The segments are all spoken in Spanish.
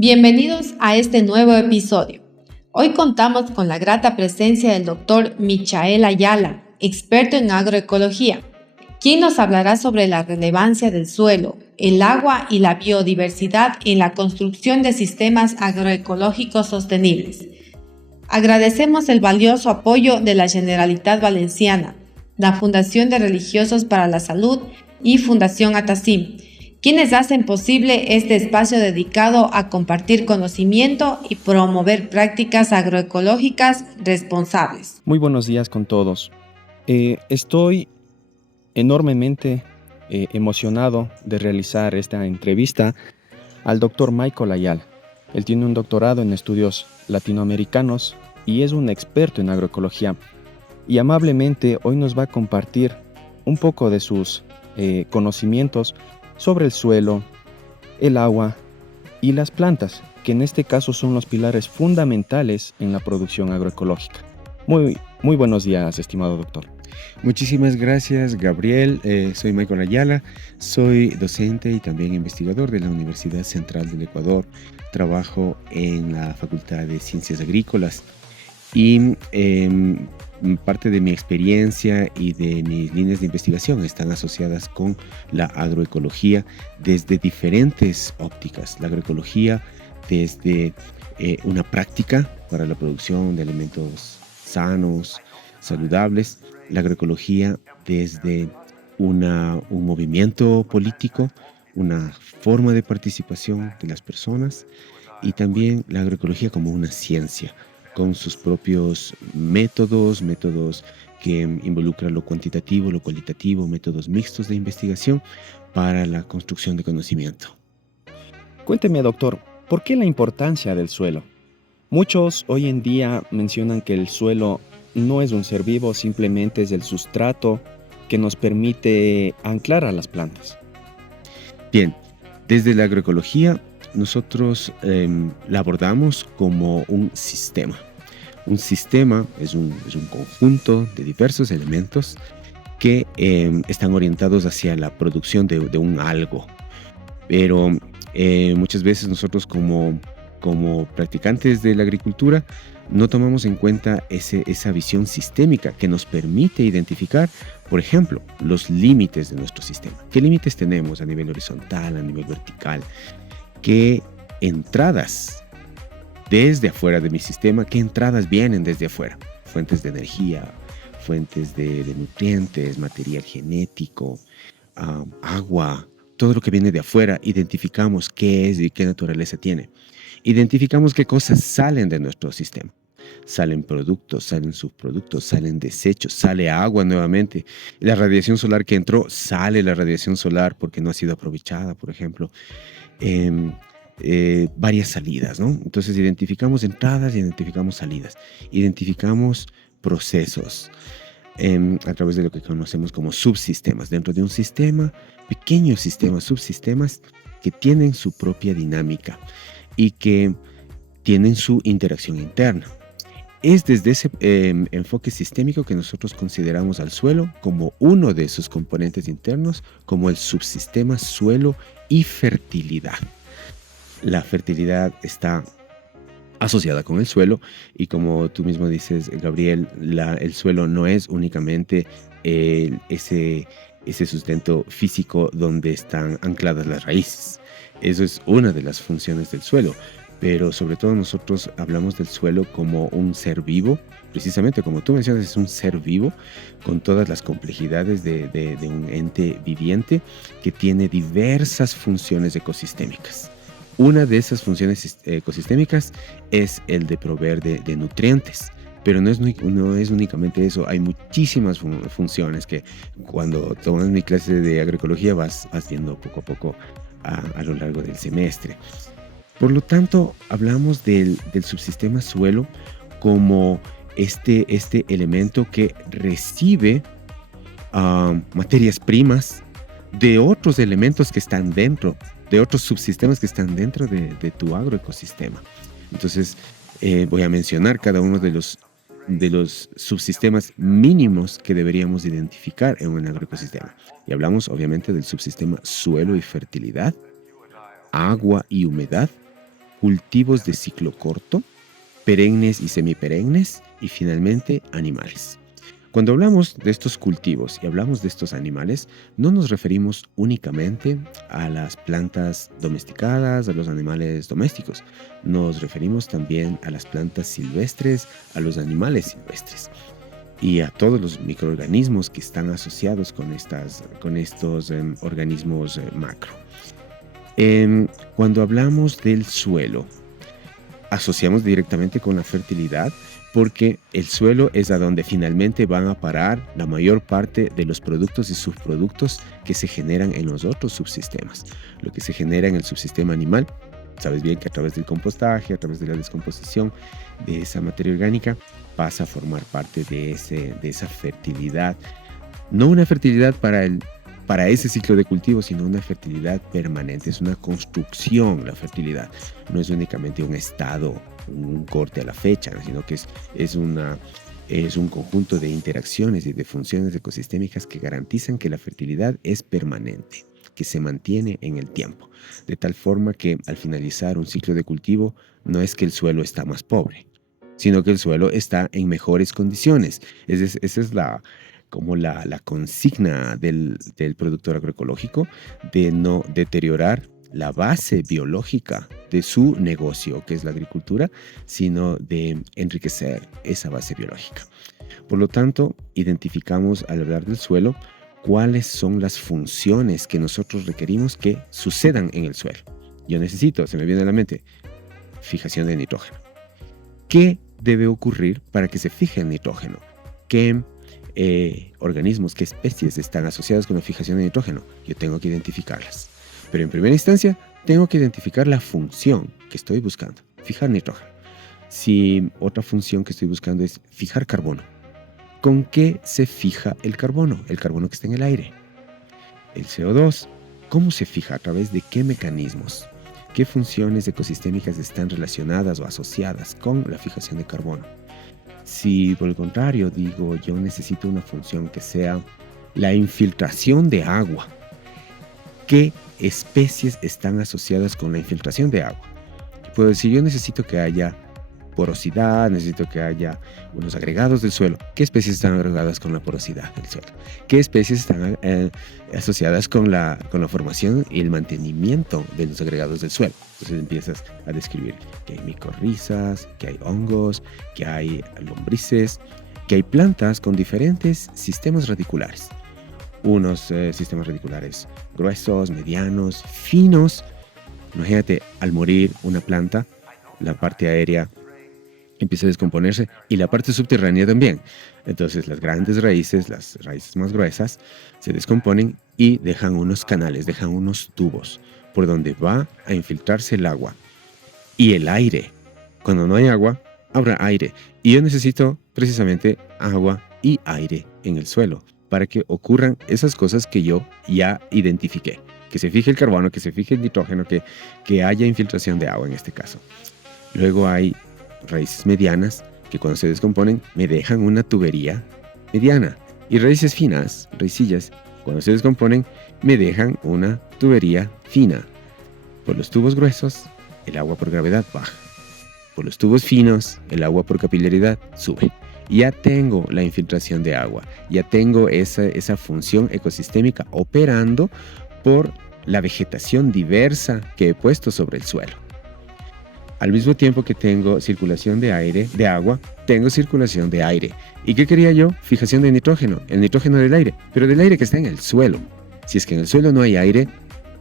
Bienvenidos a este nuevo episodio. Hoy contamos con la grata presencia del doctor Michael Ayala, experto en agroecología, quien nos hablará sobre la relevancia del suelo, el agua y la biodiversidad en la construcción de sistemas agroecológicos sostenibles. Agradecemos el valioso apoyo de la Generalitat Valenciana, la Fundación de Religiosos para la Salud y Fundación Atacim, quienes hacen posible este espacio dedicado a compartir conocimiento y promover prácticas agroecológicas responsables. Muy buenos días con todos. Estoy enormemente emocionado de realizar esta entrevista al doctor Michael Ayala. Él tiene un doctorado en estudios latinoamericanos y es un experto en agroecología. Y amablemente hoy nos va a compartir un poco de sus conocimientos sobre el suelo, el agua y las plantas, que en este caso son los pilares fundamentales en la producción agroecológica. Muy buenos días, estimado doctor. Muchísimas gracias, Gabriel. Soy Michael Ayala, soy docente y también investigador de la Universidad Central del Ecuador. Trabajo en la Facultad de Ciencias Agrícolas y parte de mi experiencia y de mis líneas de investigación están asociadas con la agroecología desde diferentes ópticas. La agroecología desde una práctica para la producción de alimentos sanos, saludables. La agroecología desde un movimiento político, una forma de participación de las personas, y también la agroecología como una ciencia, con sus propios métodos que involucran lo cuantitativo, lo cualitativo, métodos mixtos de investigación para la construcción de conocimiento. Cuénteme, doctor, ¿por qué la importancia del suelo? Muchos hoy en día mencionan que el suelo no es un ser vivo, simplemente es el sustrato que nos permite anclar a las plantas. Bien, desde la agroecología nosotros la abordamos como un sistema. Un sistema es un conjunto de diversos elementos que están orientados hacia la producción de un algo. Pero muchas veces nosotros como practicantes de la agricultura no tomamos en cuenta esa visión sistémica que nos permite identificar, por ejemplo, los límites de nuestro sistema. ¿Qué límites tenemos a nivel horizontal, a nivel vertical? ¿Qué entradas desde afuera de mi sistema, qué entradas vienen desde afuera? Fuentes de energía, fuentes de nutrientes, material genético, agua, todo lo que viene de afuera. Identificamos qué es y qué naturaleza tiene. Identificamos qué cosas salen de nuestro sistema. Salen productos, salen subproductos, salen desechos, sale agua nuevamente. La radiación solar que entró, sale la radiación solar porque no ha sido aprovechada, por ejemplo. Varias salidas, ¿no? Entonces identificamos entradas y identificamos salidas. Identificamos procesos a través de lo que conocemos como subsistemas. Dentro de un sistema, pequeños sistemas, subsistemas que tienen su propia dinámica y que tienen su interacción interna. Es desde ese enfoque sistémico que nosotros consideramos al suelo como uno de sus componentes internos, como el subsistema suelo y fertilidad. La fertilidad está asociada con el suelo y, como tú mismo dices, Gabriel, el suelo no es únicamente ese sustento físico donde están ancladas las raíces. Eso es una de las funciones del suelo, pero sobre todo nosotros hablamos del suelo como un ser vivo. Precisamente como tú mencionas, es un ser vivo con todas las complejidades de un ente viviente que tiene diversas funciones ecosistémicas. Una de esas funciones ecosistémicas es el de proveer de nutrientes, pero no es únicamente eso. Hay muchísimas funciones que cuando tomas mi clase de agroecología vas viendo poco a poco a lo largo del semestre. Por lo tanto, hablamos del subsistema suelo como este elemento que recibe materias primas de otros elementos que están dentro, de otros subsistemas que están dentro de tu agroecosistema. Entonces, voy a mencionar cada uno de los subsistemas mínimos que deberíamos identificar en un agroecosistema. Y hablamos obviamente del subsistema suelo y fertilidad, agua y humedad, cultivos de ciclo corto, perennes y semiperennes, y finalmente animales. Cuando hablamos de estos cultivos y hablamos de estos animales, no nos referimos únicamente a las plantas domesticadas, a los animales domésticos. Nos referimos también a las plantas silvestres, a los animales silvestres y a todos los microorganismos que están asociados con estos organismos macro. Cuando hablamos del suelo, asociamos directamente con la fertilidad, porque el suelo es a donde finalmente van a parar la mayor parte de los productos y subproductos que se generan en los otros subsistemas. Lo que se genera en el subsistema animal, sabes bien que a través del compostaje, a través de la descomposición de esa materia orgánica, pasa a formar parte de esa fertilidad. No una fertilidad para ese ciclo de cultivo, sino una fertilidad permanente. Es una construcción la fertilidad. No es únicamente un estado, un corte a la fecha, sino que es un conjunto de interacciones y de funciones ecosistémicas que garantizan que la fertilidad es permanente, que se mantiene en el tiempo. De tal forma que al finalizar un ciclo de cultivo, no es que el suelo está más pobre, sino que el suelo está en mejores condiciones. Esa es la consigna del productor agroecológico, de no deteriorar la base biológica de su negocio, que es la agricultura, sino de enriquecer esa base biológica. Por lo tanto, identificamos al hablar del suelo cuáles son las funciones que nosotros requerimos que sucedan en el suelo. Yo necesito, se me viene a la mente, fijación de nitrógeno. ¿Qué debe ocurrir para que se fije el nitrógeno? ¿Qué organismos, qué especies están asociadas con la fijación de nitrógeno? Yo tengo que identificarlas. Pero en primera instancia, tengo que identificar la función que estoy buscando, fijar nitrógeno. Si otra función que estoy buscando es fijar carbono, ¿con qué se fija el carbono? El carbono que está en el aire. El CO2, ¿cómo se fija? ¿A través de qué mecanismos? ¿Qué funciones ecosistémicas están relacionadas o asociadas con la fijación de carbono? Si por el contrario digo yo necesito una función que sea la infiltración de agua, ¿qué especies están asociadas con la infiltración de agua? Puedo decir, yo necesito que haya porosidad, necesito que haya unos agregados del suelo. ¿Qué especies están agregadas con la porosidad del suelo? ¿Qué especies están asociadas con la formación y el mantenimiento de los agregados del suelo? Entonces empiezas a describir que hay micorrizas, que hay hongos, que hay lombrices, que hay plantas con diferentes sistemas radiculares. Unos sistemas radiculares gruesos, medianos, finos. Imagínate, al morir una planta, la parte aérea empieza a descomponerse y la parte subterránea también. Entonces las grandes raíces, las raíces más gruesas, se descomponen y dejan unos canales, dejan unos tubos por donde va a infiltrarse el agua y el aire. Cuando no hay agua, habrá aire. Y yo necesito precisamente agua y aire en el suelo para que ocurran esas cosas que yo ya identifiqué. Que se fije el carbono, que se fije el nitrógeno, que haya infiltración de agua en este caso. Luego hay raíces medianas que cuando se descomponen me dejan una tubería mediana. Y raíces finas, raicillas, cuando se descomponen me dejan una tubería fina. Por los tubos gruesos, el agua por gravedad baja. Por los tubos finos, el agua por capilaridad sube. Y ya tengo la infiltración de agua, ya tengo esa función ecosistémica operando por la vegetación diversa que he puesto sobre el suelo. Al mismo tiempo que tengo circulación de aire, de agua, tengo circulación de aire. ¿Y qué quería yo? Fijación de nitrógeno, el nitrógeno del aire, pero del aire que está en el suelo. Si es que en el suelo no hay aire,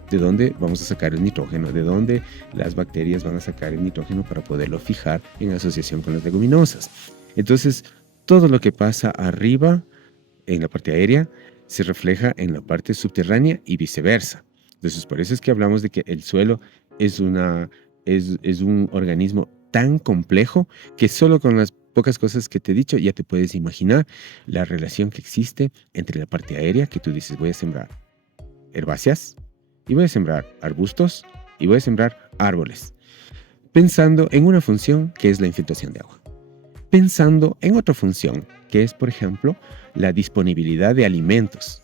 ¿de dónde vamos a sacar el nitrógeno? ¿De dónde las bacterias van a sacar el nitrógeno para poderlo fijar en asociación con las leguminosas? Entonces, todo lo que pasa arriba, en la parte aérea, se refleja en la parte subterránea y viceversa. Entonces, por eso es que hablamos de que el suelo es un organismo tan complejo que solo con las pocas cosas que te he dicho ya te puedes imaginar la relación que existe entre la parte aérea, que tú dices voy a sembrar herbáceas y voy a sembrar arbustos y voy a sembrar árboles, pensando en una función que es la infiltración de agua, pensando en otra función que es, por ejemplo, la disponibilidad de alimentos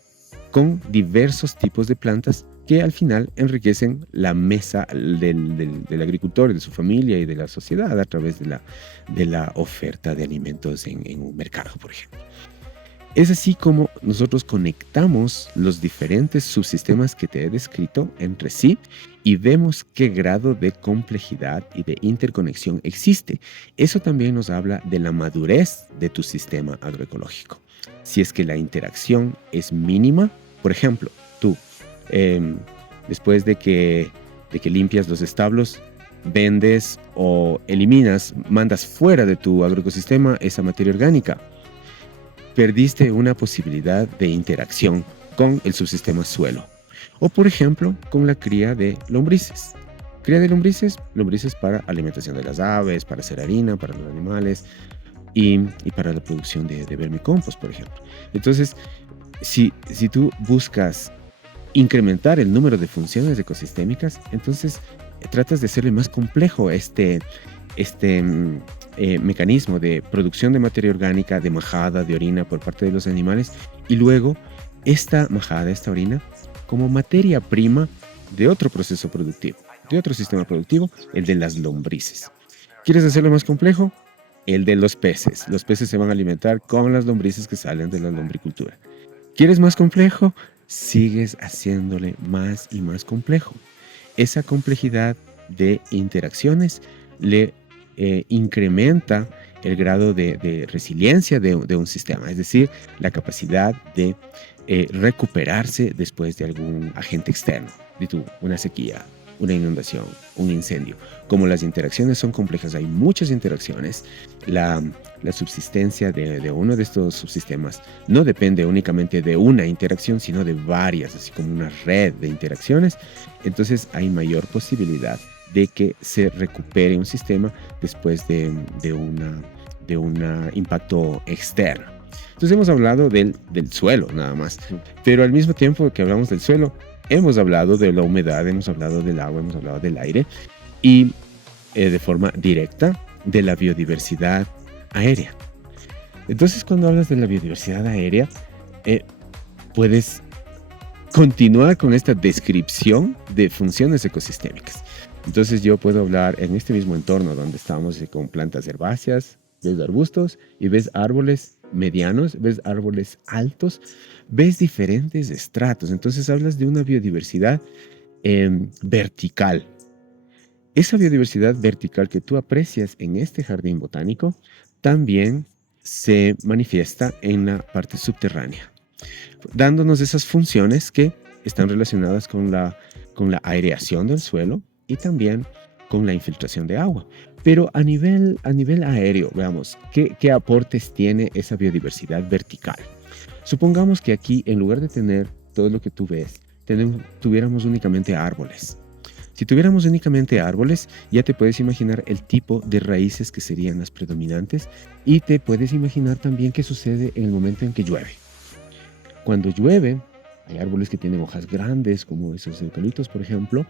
con diversos tipos de plantas que al final enriquecen la mesa del agricultor, de su familia y de la sociedad a través de la oferta de alimentos en un mercado, por ejemplo. Es así como nosotros conectamos los diferentes subsistemas que te he descrito entre sí y vemos qué grado de complejidad y de interconexión existe. Eso también nos habla de la madurez de tu sistema agroecológico. Si es que la interacción es mínima, por ejemplo, tú, después de que limpias los establos, vendes o eliminas, mandas fuera de tu agroecosistema esa materia orgánica, perdiste una posibilidad de interacción con el subsistema suelo. O por ejemplo, con la cría de lombrices. Cría de lombrices para alimentación de las aves, para hacer harina, para los animales y para la producción de vermicompost, por ejemplo. Entonces, si tú buscas incrementar el número de funciones ecosistémicas, entonces tratas de hacerle más complejo este mecanismo de producción de materia orgánica, de majada, de orina por parte de los animales, y luego esta majada, esta orina, como materia prima de otro proceso productivo, de otro sistema productivo, el de las lombrices. ¿Quieres hacerlo más complejo? El de los peces. Los peces se van a alimentar con las lombrices que salen de la lombricultura. ¿Quieres más complejo? Sigues haciéndole más y más complejo. Esa complejidad de interacciones le incrementa el grado de resiliencia de un sistema, es decir, la capacidad de recuperarse después de algún agente externo, una sequía, una inundación, un incendio. Como las interacciones son complejas, hay muchas interacciones, la subsistencia de uno de estos subsistemas no depende únicamente de una interacción, sino de varias, así como una red de interacciones. Entonces hay mayor posibilidad de que se recupere un sistema después de un impacto externo. Entonces hemos hablado del suelo nada más, pero al mismo tiempo que hablamos del suelo, hemos hablado de la humedad, hemos hablado del agua, hemos hablado del aire y de forma directa de la biodiversidad aérea. Entonces cuando hablas de la biodiversidad aérea, puedes continuar con esta descripción de funciones ecosistémicas. Entonces yo puedo hablar en este mismo entorno donde estamos con plantas herbáceas, ves arbustos y ves árboles medianos, ves árboles altos, ves diferentes estratos. Entonces hablas de una biodiversidad vertical. Esa biodiversidad vertical que tú aprecias en este jardín botánico también se manifiesta en la parte subterránea, dándonos esas funciones que están relacionadas con la aireación del suelo y también con la infiltración de agua. Pero a nivel aéreo, veamos, ¿qué aportes tiene esa biodiversidad vertical? Supongamos que aquí, en lugar de tener todo lo que tú ves, tuviéramos únicamente árboles. Si tuviéramos únicamente árboles, ya te puedes imaginar el tipo de raíces que serían las predominantes y te puedes imaginar también qué sucede en el momento en que llueve. Cuando llueve, hay árboles que tienen hojas grandes, como esos eucaliptos, por ejemplo.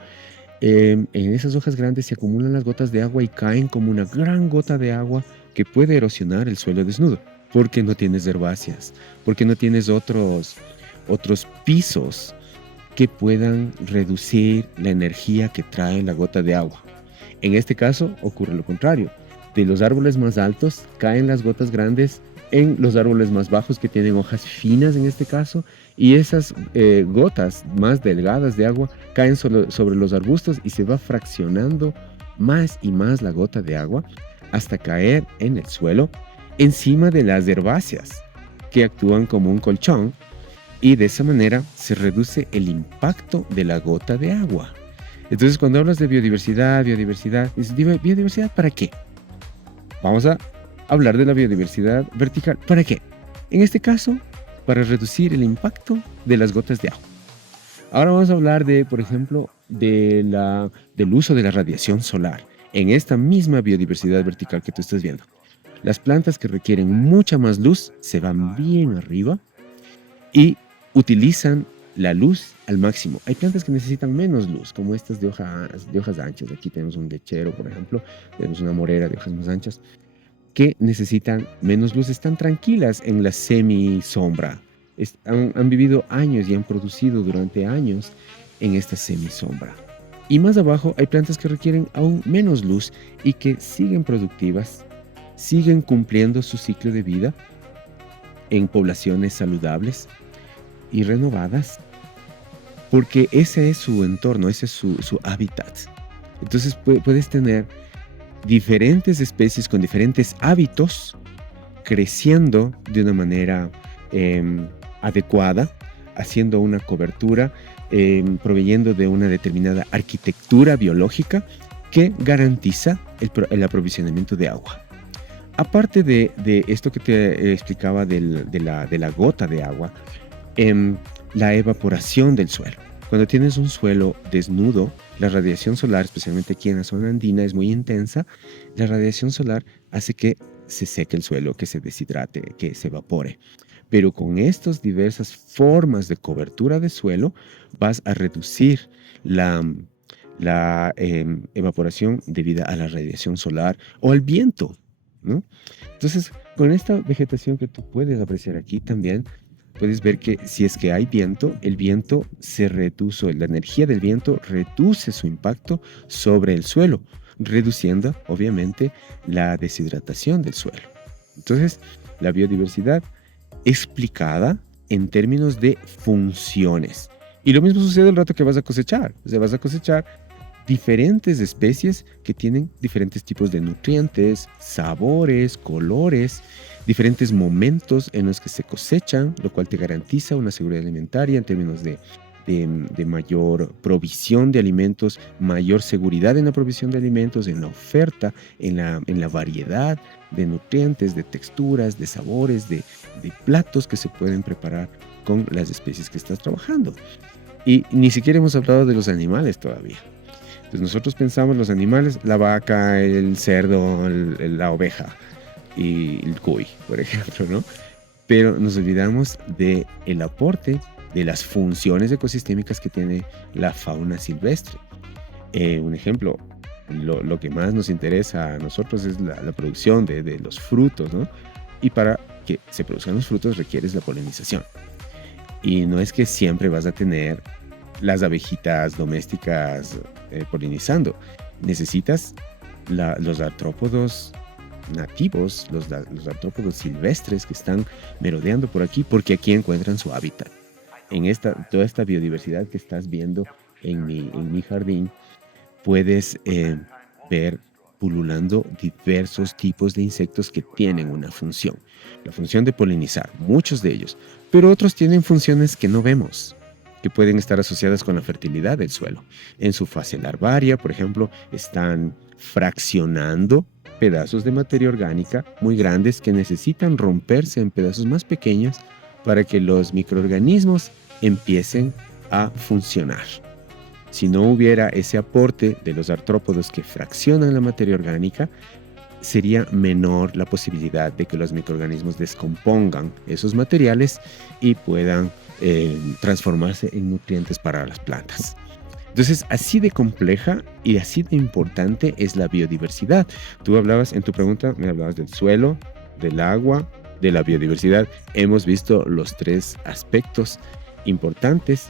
En esas hojas grandes se acumulan las gotas de agua y caen como una gran gota de agua que puede erosionar el suelo desnudo, porque no tienes herbáceas, porque no tienes otros pisos que puedan reducir la energía que trae la gota de agua. En este caso ocurre lo contrario. De los árboles más altos caen las gotas grandes en los árboles más bajos que tienen hojas finas en este caso, y esas gotas más delgadas de agua caen sobre los arbustos y se va fraccionando más y más la gota de agua hasta caer en el suelo encima de las herbáceas que actúan como un colchón, y de esa manera se reduce el impacto de la gota de agua. Entonces cuando hablas de biodiversidad, dices, ¿biodiversidad para qué? Vamos a hablar de la biodiversidad vertical. ¿Para qué? En este caso, para reducir el impacto de las gotas de agua. Ahora vamos a hablar por ejemplo, del uso de la radiación solar en esta misma biodiversidad vertical que tú estás viendo. Las plantas que requieren mucha más luz se van bien arriba y utilizan la luz al máximo. Hay plantas que necesitan menos luz, como estas de hojas anchas. Aquí tenemos un lechero, por ejemplo. Tenemos una morera de hojas más anchas que necesitan menos luz, están tranquilas en la semi-sombra. Han vivido años y han producido durante años en esta semisombra. Y más abajo hay plantas que requieren aún menos luz y que siguen productivas, siguen cumpliendo su ciclo de vida en poblaciones saludables y renovadas, porque ese es su entorno, ese es su hábitat. Entonces puedes tener diferentes especies con diferentes hábitos creciendo de una manera adecuada, haciendo una cobertura, proveyendo de una determinada arquitectura biológica que garantiza el aprovisionamiento de agua. Aparte de esto que te explicaba de la gota de agua, la evaporación del suelo. Cuando tienes un suelo desnudo, la radiación solar, especialmente aquí en la zona andina, es muy intensa. La radiación solar hace que se seque el suelo, que se deshidrate, que se evapore. Pero con estas diversas formas de cobertura de suelo, vas a reducir la evaporación debida a la radiación solar o al viento, ¿no? Entonces, con esta vegetación que tú puedes apreciar aquí también, puedes ver que si es que hay viento, el viento se reduce, la energía del viento reduce su impacto sobre el suelo, reduciendo obviamente la deshidratación del suelo. Entonces, la biodiversidad explicada en términos de funciones. Y lo mismo sucede el rato que vas a cosechar. O sea, vas a cosechar diferentes especies que tienen diferentes tipos de nutrientes, sabores, colores, diferentes momentos en los que se cosechan, lo cual te garantiza una seguridad alimentaria en términos de mayor provisión de alimentos, mayor seguridad en la provisión de alimentos, en la oferta, en la variedad de nutrientes, de texturas, de sabores, de platos que se pueden preparar con las especies que estás trabajando. Y ni siquiera hemos hablado de los animales todavía. Entonces nosotros pensamos los animales, la vaca, el cerdo, la oveja y el cuy, por ejemplo, ¿no? Pero nos olvidamos del aporte de las funciones ecosistémicas que tiene la fauna silvestre. Un ejemplo, lo que más nos interesa a nosotros es la producción de los frutos, ¿no? Y para que se produzcan los frutos requieres la polinización. Y no es que siempre vas a tener las abejitas domésticas polinizando. Necesitas los artrópodos nativos, los artrópodos silvestres que están merodeando por aquí, porque aquí encuentran su hábitat. En toda esta biodiversidad que estás viendo en mi jardín, puedes ver pululando diversos tipos de insectos que tienen una función. La función de polinizar, muchos de ellos, pero otros tienen funciones que no vemos, que pueden estar asociadas con la fertilidad del suelo. En su fase larvaria, por ejemplo, están fraccionando pedazos de materia orgánica muy grandes que necesitan romperse en pedazos más pequeños para que los microorganismos empiecen a funcionar. Si no hubiera ese aporte de los artrópodos que fraccionan la materia orgánica, sería menor la posibilidad de que los microorganismos descompongan esos materiales y puedan transformarse en nutrientes para las plantas. Entonces, así de compleja y así de importante es la biodiversidad. Tú hablabas, en tu pregunta, me hablabas del suelo, del agua, de la biodiversidad. Hemos visto los tres aspectos importantes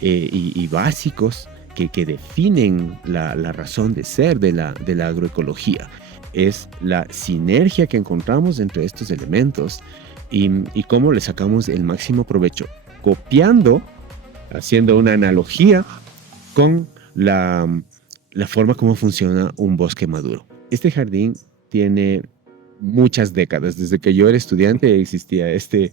y básicos que definen la razón de ser de la agroecología. Es la sinergia que encontramos entre estos elementos y cómo le sacamos el máximo provecho, copiando, haciendo una analogía con la forma como funciona un bosque maduro. Este jardín tiene muchas décadas. Desde que yo era estudiante existía este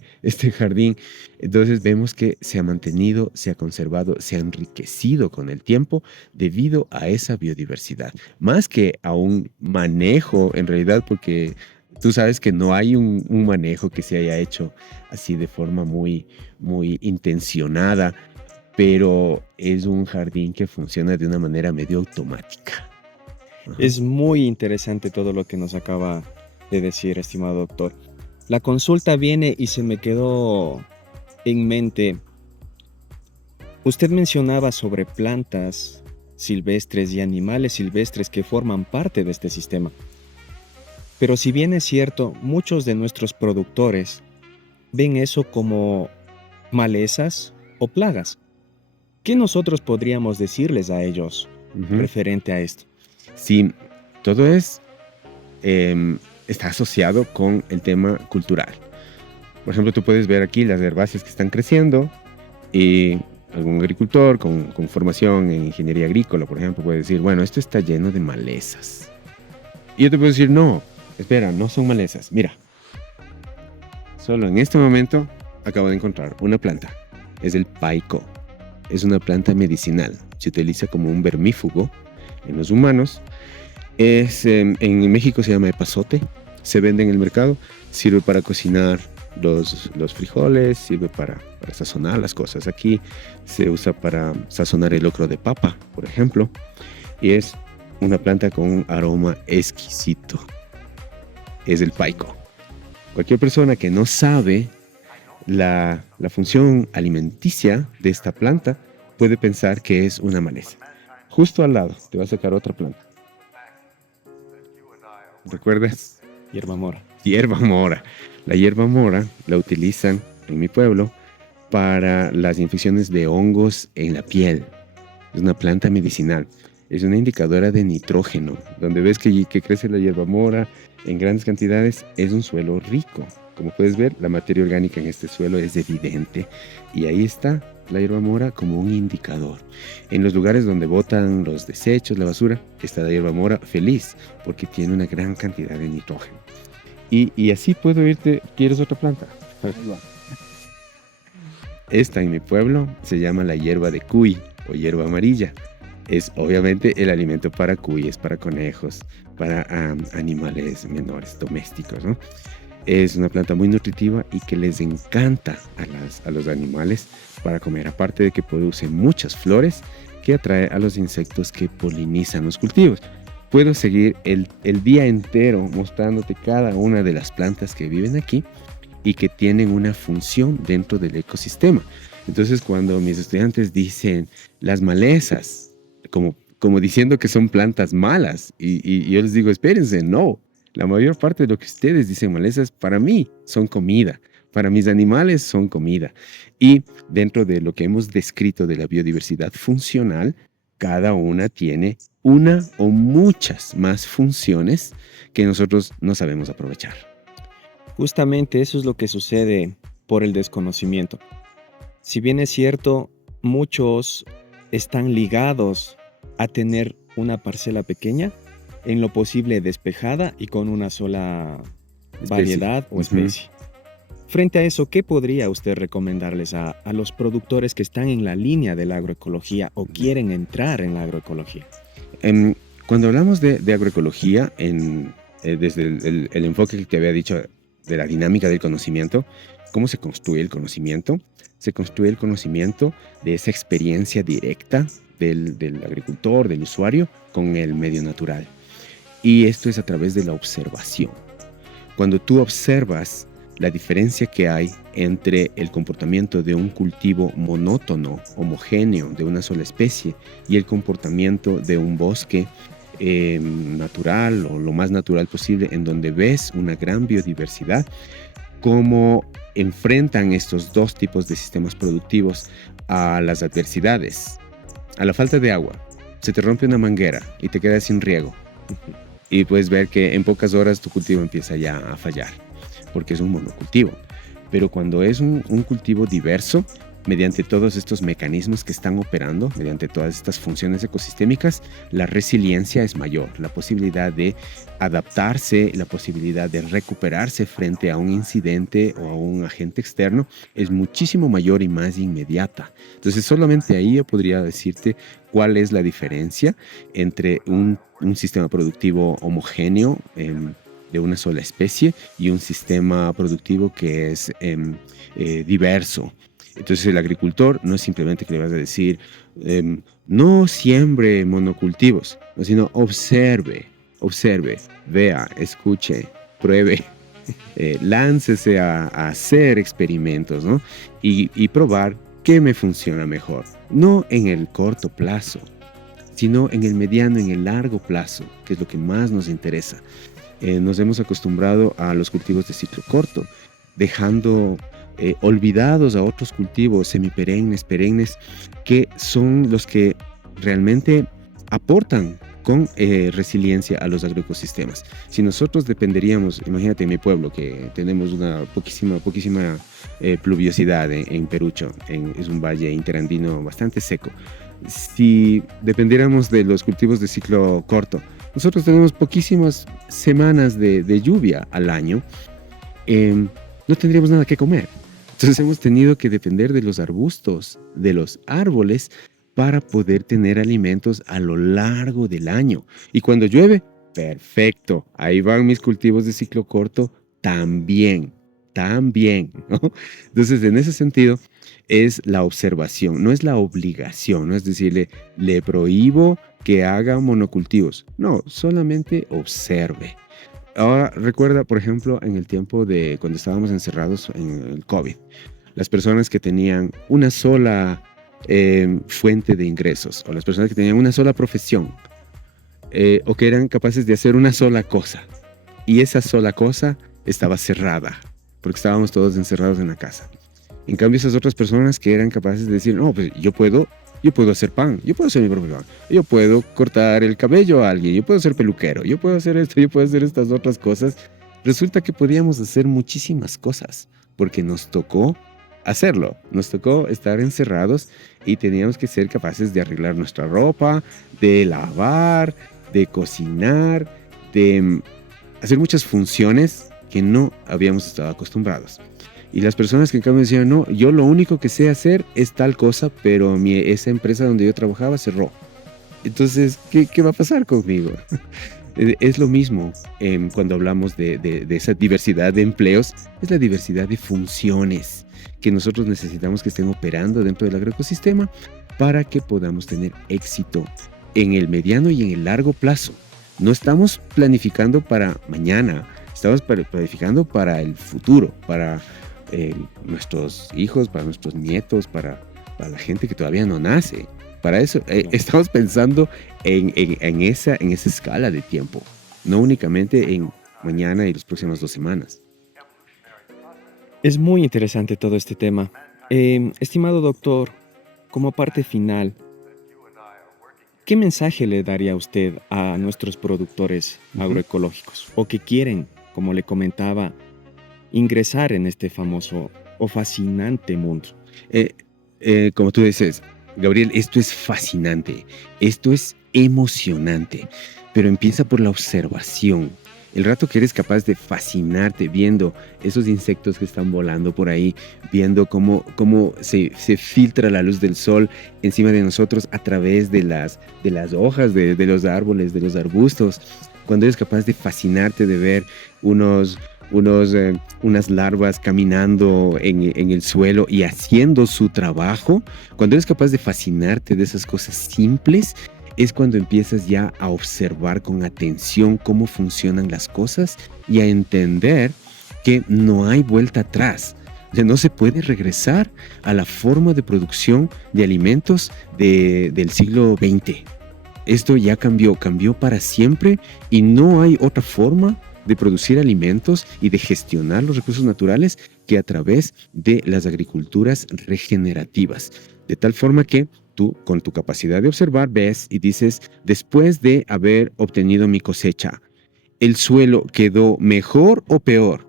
jardín. Entonces vemos que se ha mantenido, se ha conservado, se ha enriquecido con el tiempo debido a esa biodiversidad. Más que a un manejo, en realidad, porque tú sabes que no hay un manejo que se haya hecho así de forma muy, muy intencionada, pero es un jardín que funciona de una manera medio automática. Es muy interesante todo lo que nos acaba de decir, estimado doctor. La consulta viene y se me quedó en mente. Usted mencionaba sobre plantas silvestres y animales silvestres que forman parte de este sistema. Pero si bien es cierto, muchos de nuestros productores ven eso como malezas o plagas. ¿Qué nosotros podríamos decirles a ellos referente a esto? Sí, todo está asociado con el tema cultural. Por ejemplo, tú puedes ver aquí las herbáceas que están creciendo y algún agricultor con formación en ingeniería agrícola, por ejemplo, puede decir, bueno, esto está lleno de malezas. Y yo te puedo decir, no, espera, no son malezas. Mira, solo en este momento acabo de encontrar una planta. Es el paico. Es una planta medicinal. Se utiliza como un vermífugo en los humanos. En México se llama epazote. Se vende en el mercado. Sirve para cocinar los frijoles. Sirve para sazonar las cosas. Aquí se usa para sazonar el locro de papa, por ejemplo. Y es una planta con un aroma exquisito. Es el paico. Cualquier persona que no sabe la función alimenticia de esta planta puede pensar que es una maleza. Justo al lado te va a sacar otra planta. ¿Recuerdas? Hierba mora. Hierba mora. La hierba mora la utilizan en mi pueblo para las infecciones de hongos en la piel. Es una planta medicinal. Es una indicadora de nitrógeno. Donde ves que crece la hierba mora en grandes cantidades, es un suelo rico. Como puedes ver, la materia orgánica en este suelo es evidente. Y ahí está la hierba mora como un indicador. En los lugares donde botan los desechos, la basura, está la hierba mora feliz porque tiene una gran cantidad de nitrógeno. Y así puedo irte. ¿Quieres otra planta? Esta en mi pueblo se llama la hierba de cuy o hierba amarilla. Es obviamente el alimento para cuyes, para conejos, para animales menores, domésticos, ¿no? Es una planta muy nutritiva y que les encanta a los animales para comer. Aparte de que produce muchas flores que atrae a los insectos que polinizan los cultivos. Puedo seguir el día entero mostrándote cada una de las plantas que viven aquí y que tienen una función dentro del ecosistema. Entonces, cuando mis estudiantes dicen las malezas, como diciendo que son plantas malas, y yo les digo, espérense, no. La mayor parte de lo que ustedes dicen malezas, para mí son comida. Para mis animales son comida. Y dentro de lo que hemos descrito de la biodiversidad funcional, cada una tiene una o muchas más funciones que nosotros no sabemos aprovechar. Justamente eso es lo que sucede por el desconocimiento. Si bien es cierto, muchos están ligados a tener una parcela pequeña, en lo posible despejada y con una sola variedad o especie. Frente a eso, ¿qué podría usted recomendarles a los productores que están en la línea de la agroecología o quieren entrar en la agroecología? Cuando hablamos de agroecología, desde el enfoque que te había dicho de la dinámica del conocimiento, ¿cómo se construye el conocimiento? Se construye el conocimiento de esa experiencia directa del agricultor, del usuario, con el medio natural. Y esto es a través de la observación. Cuando tú observas la diferencia que hay entre el comportamiento de un cultivo monótono, homogéneo, de una sola especie, y el comportamiento de un bosque natural o lo más natural posible, en donde ves una gran biodiversidad, cómo enfrentan estos dos tipos de sistemas productivos a las adversidades, a la falta de agua. Se te rompe una manguera y te quedas sin riego. Y puedes ver que en pocas horas tu cultivo empieza ya a fallar, porque es un monocultivo. Pero cuando es un cultivo diverso, mediante todos estos mecanismos que están operando, mediante todas estas funciones ecosistémicas, la resiliencia es mayor. La posibilidad de adaptarse, la posibilidad de recuperarse frente a un incidente o a un agente externo es muchísimo mayor y más inmediata. Entonces, solamente ahí yo podría decirte cuál es la diferencia entre un sistema productivo homogéneo de una sola especie y un sistema productivo que es diverso. Entonces el agricultor no es simplemente que le vas a decir no siembre monocultivos, sino observe, vea, escuche, pruebe, láncese a hacer experimentos, ¿no? y probar qué me funciona mejor. No en el corto plazo, sino en el mediano, en el largo plazo, que es lo que más nos interesa. Nos hemos acostumbrado a los cultivos de ciclo corto, dejando olvidados a otros cultivos semiperennes, perennes, que son los que realmente aportan con resiliencia a los agroecosistemas. Si nosotros dependeríamos, imagínate en mi pueblo, que tenemos una poquísima pluviosidad en Perucho, es un valle interandino bastante seco. Si dependiéramos de los cultivos de ciclo corto, nosotros tenemos poquísimas semanas de lluvia al año, no tendríamos nada que comer. Entonces hemos tenido que depender de los arbustos, de los árboles, para poder tener alimentos a lo largo del año. Y cuando llueve, perfecto, ahí van mis cultivos de ciclo corto también, ¿no? Entonces, en ese sentido, es la observación, no es la obligación, no es decirle, le prohíbo que haga monocultivos. No, solamente observe. Ahora, recuerda, por ejemplo, en el tiempo de cuando estábamos encerrados en el COVID, las personas que tenían una sola fuente de ingresos, o las personas que tenían una sola profesión, o que eran capaces de hacer una sola cosa, y esa sola cosa estaba cerrada, porque estábamos todos encerrados en la casa. En cambio, esas otras personas que eran capaces de decir, no, pues yo puedo hacer pan, yo puedo hacer mi propio pan, yo puedo cortar el cabello a alguien, yo puedo ser peluquero, yo puedo hacer esto, yo puedo hacer estas otras cosas. Resulta que podíamos hacer muchísimas cosas, porque nos tocó hacerlo, nos tocó estar encerrados y teníamos que ser capaces de arreglar nuestra ropa, de lavar, de cocinar, de hacer muchas funciones que no habíamos estado acostumbrados. Y las personas que en cambio decían, no, yo lo único que sé hacer es tal cosa, pero esa empresa donde yo trabajaba cerró. Entonces, ¿qué va a pasar conmigo? Es lo mismo cuando hablamos de esa diversidad de empleos, es la diversidad de funciones que nosotros necesitamos que estén operando dentro del agroecosistema para que podamos tener éxito en el mediano y en el largo plazo. No estamos planificando para mañana, estamos planificando para el futuro, para nuestros hijos, para nuestros nietos, para la gente que todavía no nace. Para eso estamos pensando en esa escala de tiempo, no únicamente en mañana y las próximas 2 semanas. Es muy interesante todo este tema. Estimado doctor, como parte final, ¿qué mensaje le daría usted a nuestros productores agroecológicos o que quieren, como le comentaba, ingresar en este famoso o fascinante mundo? Como tú dices, Gabriel, esto es fascinante, esto es emocionante, pero empieza por la observación. El rato que eres capaz de fascinarte viendo esos insectos que están volando por ahí, viendo cómo se filtra la luz del sol encima de nosotros a través de las hojas de los árboles, de los arbustos, cuando eres capaz de fascinarte de ver unas larvas caminando en el suelo y haciendo su trabajo, cuando eres capaz de fascinarte de esas cosas simples, es cuando empiezas ya a observar con atención cómo funcionan las cosas y a entender que no hay vuelta atrás. O sea, no se puede regresar a la forma de producción de alimentos del siglo XX. Esto ya cambió para siempre y no hay otra forma de producir alimentos y de gestionar los recursos naturales que a través de las agriculturas regenerativas. De tal forma que tú, con tu capacidad de observar, ves y dices, después de haber obtenido mi cosecha, ¿el suelo quedó mejor o peor?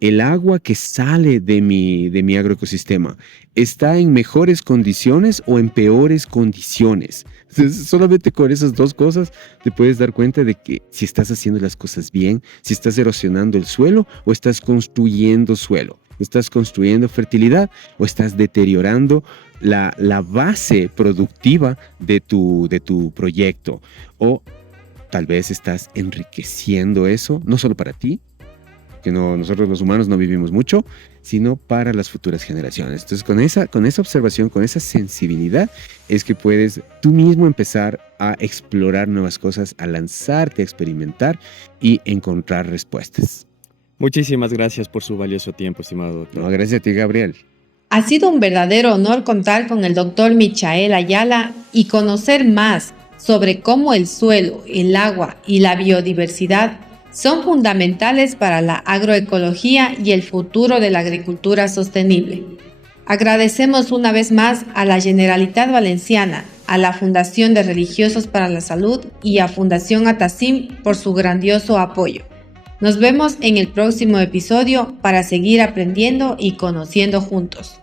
¿El agua que sale de mi agroecosistema está en mejores condiciones o en peores condiciones? Entonces, solamente con esas dos cosas te puedes dar cuenta de que si estás haciendo las cosas bien, si estás erosionando el suelo o estás construyendo suelo. ¿Estás construyendo fertilidad o estás deteriorando la base productiva de tu proyecto? O tal vez estás enriqueciendo eso, no solo para ti, que nosotros los humanos no vivimos mucho, sino para las futuras generaciones. Entonces, con esa observación, con esa sensibilidad, es que puedes tú mismo empezar a explorar nuevas cosas, a lanzarte, a experimentar y encontrar respuestas. Muchísimas gracias por su valioso tiempo, estimado doctor. No, gracias a ti, Gabriel. Ha sido un verdadero honor contar con el doctor Michael Ayala y conocer más sobre cómo el suelo, el agua y la biodiversidad son fundamentales para la agroecología y el futuro de la agricultura sostenible. Agradecemos una vez más a la Generalitat Valenciana, a la Fundación de Religiosos para la Salud y a Fundación Atacim por su grandioso apoyo. Nos vemos en el próximo episodio para seguir aprendiendo y conociendo juntos.